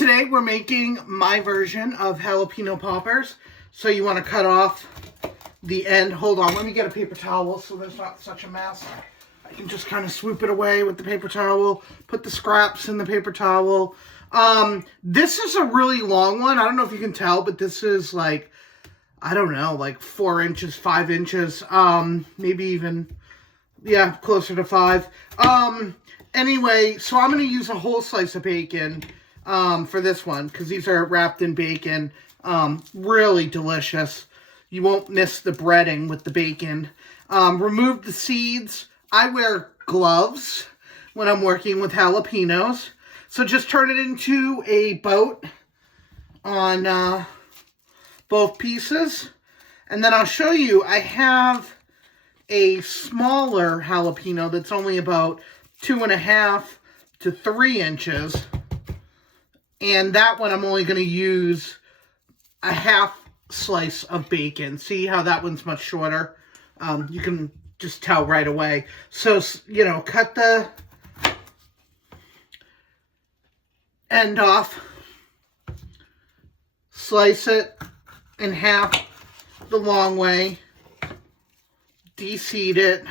Today we're making my version of jalapeno poppers. So you want to cut off the end. Hold on, let me get a paper towel so there's not such a mess. I can just kind of swoop it away with the paper towel, put the scraps in the paper towel. This is a really long one. I don't know if you can tell, but this is like, I don't know, like 4 inches, 5 inches, maybe even, yeah, closer to 5. Anyway, so I'm going to use a whole slice of bacon for this one, because these are wrapped in bacon. Really delicious. You won't miss the breading with the bacon. Remove the seeds. I wear gloves when I'm working with jalapenos. So just turn it into a boat on both pieces. And then I'll show you, I have a smaller jalapeno that's only about 2.5 to 3 inches. And that one I'm only going to use a half slice of bacon. See how that one's much shorter? You can just tell right away. So, you know, cut the end off. Slice it in half the long way. De-seed it.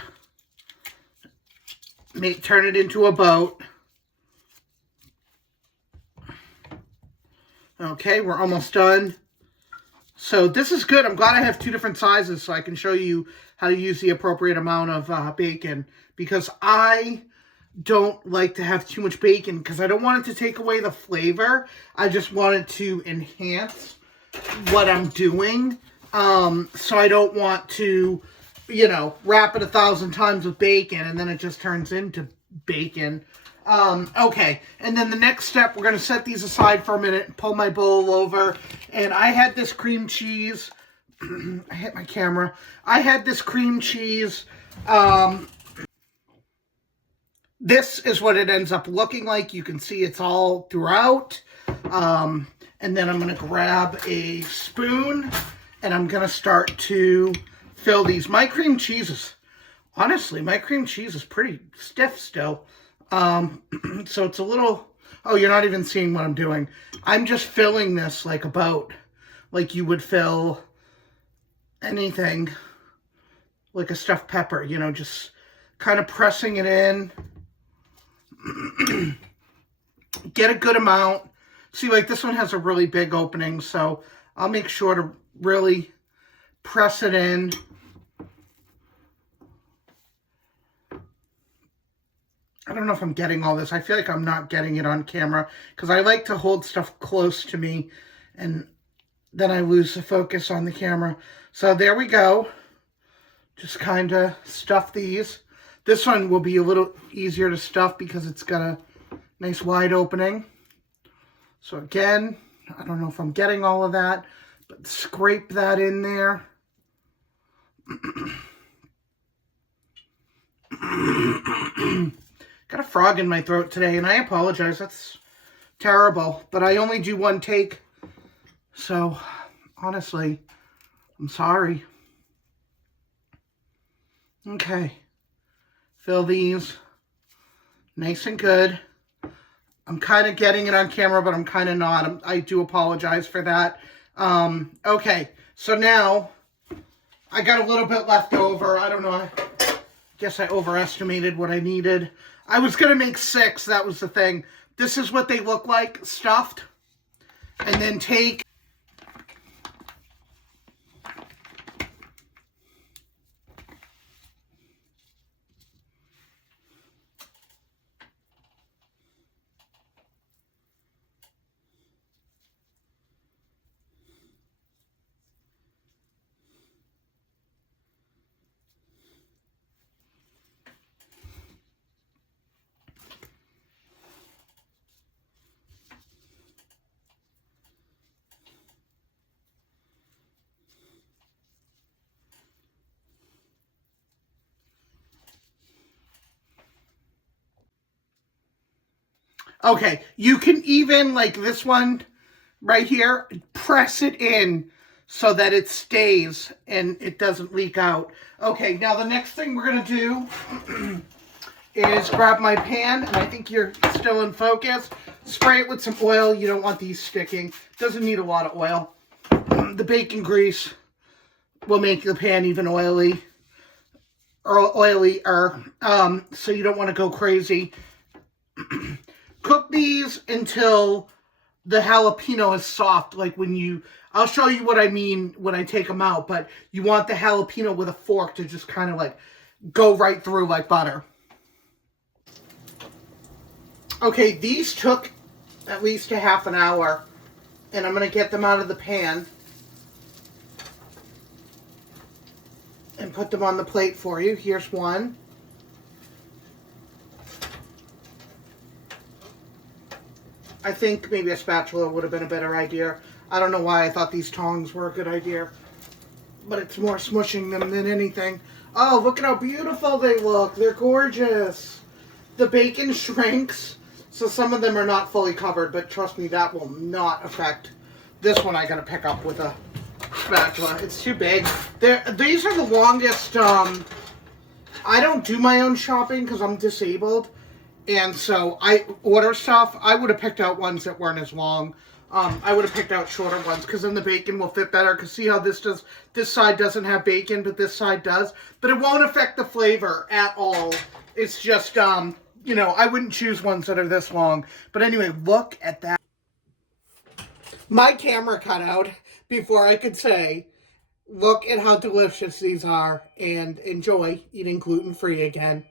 Turn it into a boat. Okay, we're almost done. So this is good. I'm glad I have 2 different sizes so I can show you how to use the appropriate amount of bacon. Because I don't like to have too much bacon because I don't want it to take away the flavor. I just want it to enhance what I'm doing. So I don't want to, you know, wrap it 1,000 times with bacon and then it just turns into bacon. Okay, and then the next step, we're going to set these aside for a minute and pull my bowl over. And I had this cream cheese. I hit my camera. I had this cream cheese. This is what it ends up looking like. You can see it's all throughout. And then I'm going to grab a spoon and I'm going to start to fill these. My cream cheese is, honestly, my cream cheese is pretty stiff still. So it's a little, oh, you're not even seeing what I'm doing. I'm just filling this like a boat, like you would fill anything, like a stuffed pepper, you know, just kind of pressing it in. Get a good amount. See, like this one has a really big opening, so I'll make sure to really press it in. I don't know if I'm getting all this. I feel like I'm not getting it on camera because I like to hold stuff close to me and then I lose the focus on the camera. So there we go. Just kind of stuff these. This one will be a little easier to stuff because it's got a nice wide opening. So again, I don't know if I'm getting all of that, but scrape that in there. Got a frog in my throat today, and I apologize. That's terrible. But I only do 1 take. So, honestly, I'm sorry. Okay. Fill these nice and good. I'm kind of getting it on camera, but I'm kind of not. I do apologize for that. Okay. So now, I got a little bit left over. I don't know. I guess I overestimated what I needed. I was going to make 6, that was the thing. This is what they look like, stuffed. And then take okay, you can even, like this one right here, press it in so that it stays and it doesn't leak out. Okay, now the next thing we're going to do is grab my pan, and I think you're still in focus. Spray it with some oil. You don't want these sticking. Doesn't need a lot of oil. The bacon grease will make the pan even oily. Or oilier. So you don't want to go crazy. Cook these until the jalapeno is soft. Like when you... I'll show you what I mean when I take them out. But you want the jalapeno with a fork to just kind of like go right through like butter. Okay, these took at least a half an hour. And I'm going to get them out of the pan. And put them on the plate for you. Here's one. I think maybe a spatula would have been a better idea. I don't know why I thought these tongs were a good idea. But it's more smushing them than anything. Oh, look at how beautiful they look. They're gorgeous. The bacon shrinks, so some of them are not fully covered, but trust me, that will not affect. This one I gotta pick up with a spatula. It's too big. These are the longest. I don't do my own shopping because I'm disabled. And so I order stuff. I would have picked out ones that weren't as long. I would have picked out shorter ones because then the bacon will fit better. Because see how this does? This side doesn't have bacon, but this side does. But it won't affect the flavor at all. It's just, you know, I wouldn't choose ones that are this long. But anyway, look at that. My camera cut out before I could say, look at how delicious these are. And enjoy eating gluten-free again.